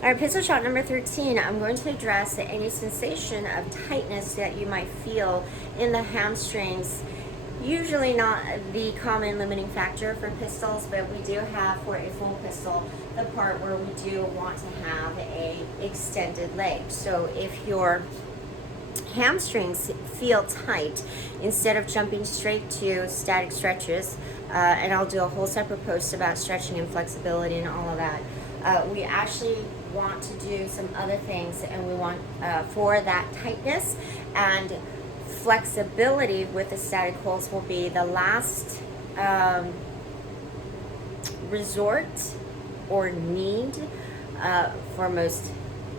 All right, pistol shot number 13, I'm going to address any sensation of tightness that you might feel in the hamstrings. Usually not the common limiting factor for pistols, but we do have for a full pistol the part where we do want to have a extended leg. So if your hamstrings feel tight, instead of jumping straight to static stretches, and I'll do a whole separate post about stretching and flexibility and all of that, we actually want to do some other things, and we want for that tightness and flexibility with the static holds will be the last resort or need for most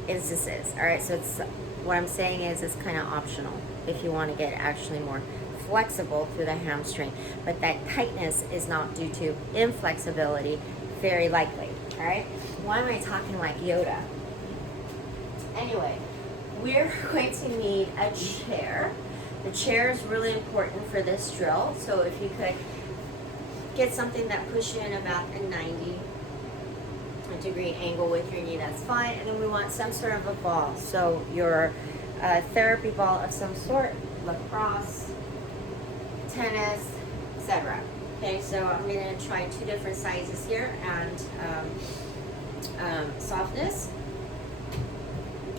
instances. All right, so it's what I'm saying is it's kind of optional if you want to get actually more flexible through the hamstring, but that tightness is not due to inflexibility, very likely. All right, why am I talking like Yoda? Anyway, we're going to need a chair. The chair is really important for this drill, so if you could get something that pushes you in about a 90-degree angle with your knee, that's fine. And then we want some sort of a ball, so your therapy ball of some sort, lacrosse, tennis, etc. Okay, so I'm going to try 2 different sizes here, and softness.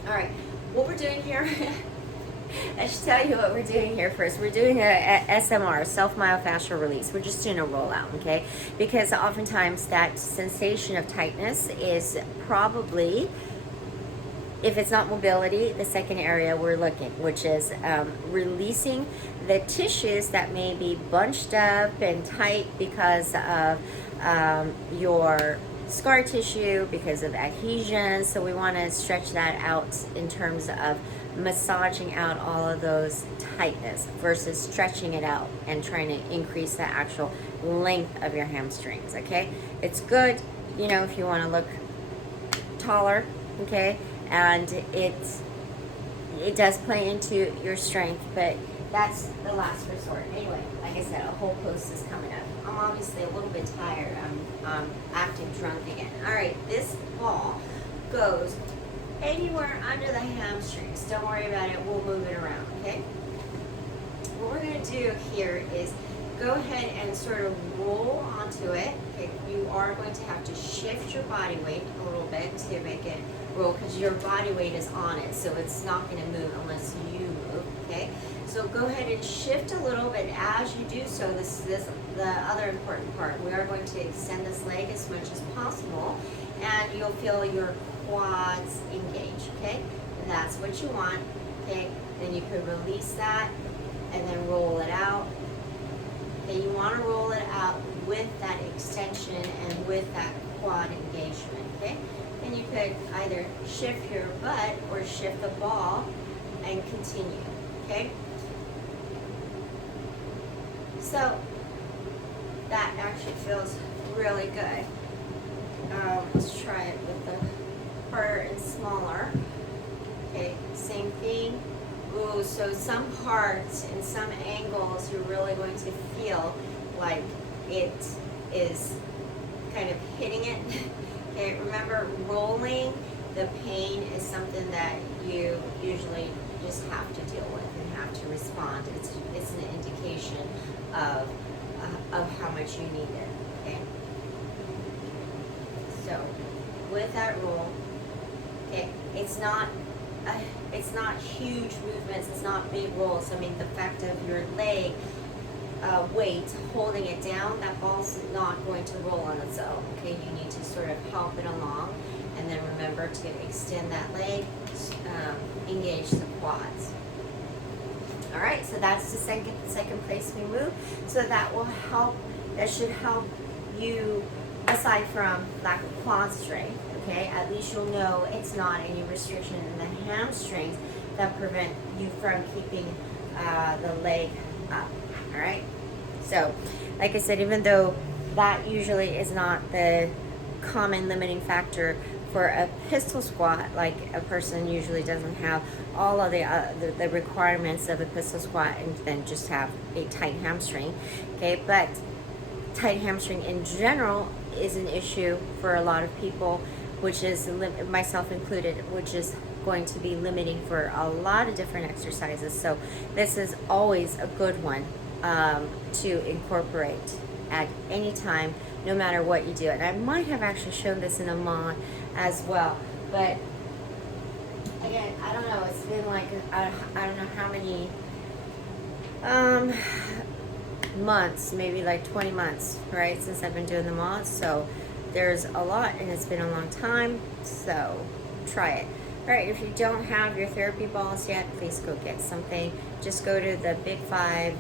All right, what we're doing here, I should tell you what we're doing here first. We're doing a SMR, self-myofascial release. We're just doing a rollout, okay? Because oftentimes that sensation of tightness is probably, if it's not mobility, the second area we're looking, which is releasing the tissues that may be bunched up and tight because of your scar tissue, because of adhesion. So we want to stretch that out in terms of massaging out all of those tightness versus stretching it out and trying to increase the actual length of your hamstrings. Okay, it's good, you know, if you want to look taller, okay, and it does play into your strength, but that's the last resort. Anyway, like I said, a whole post is coming up. I'm obviously a little bit tired. I'm acting drunk again. All right, this ball goes anywhere under the hamstrings. Don't worry about it. We'll move it around, okay? What we're going to do here is go ahead and sort of roll onto it. Okay, you are going to have to shift your body weight a little bit to make it roll because your body weight is on it, so it's not going to move unless you move, okay? So go ahead and shift a little bit as you do so. This is the other important part. We are going to extend this leg as much as possible, and you'll feel your quads engage, okay? And that's what you want, okay? Then you could release that and then roll it out. Okay, you want to roll it out with that extension and with that quad engagement, okay? And you could either shift your butt or shift the ball and continue, okay? So that actually feels really good. Let's try it with the harder and smaller. Okay, same thing. Ooh, so some parts and some angles you're really going to feel like it is kind of hitting it. Okay, remember, rolling the pain is something that you usually just have to deal with and have to respond. It's an indication of how much you need it. Okay. So with that roll, okay, it's not huge movements. It's not big rolls. I mean, the fact of your leg weight holding it down, that ball's not going to roll on its own. Okay, you need to sort of help it along, and then remember to extend that leg, engage the quads. All right, so that's the second place we move. So that will help. That should help you, aside from lack of quad strength. Okay, at least you'll know it's not any restriction in the hamstrings that prevent you from keeping the leg up. All right. So, like I said, even though that usually is not the common limiting factor for a pistol squat, like a person usually doesn't have all of the requirements of a pistol squat and then just have a tight hamstring. Okay, but tight hamstring in general is an issue for a lot of people which is myself included, which is going to be limiting for a lot of different exercises. So this is always a good one to incorporate at any time, no matter what you do. And I might have actually shown this in a mod as well, but again, I don't know, it's been like I don't know how many months, maybe like 20 months, right, since I've been doing the mods. So there's a lot, and it's been a long time, so try it. All right, if you don't have your therapy balls yet, please go get something. Just go to the Big Five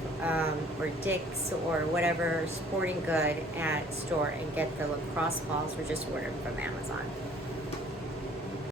or Dick's or whatever sporting good at store and get the lacrosse balls, or just order them from Amazon.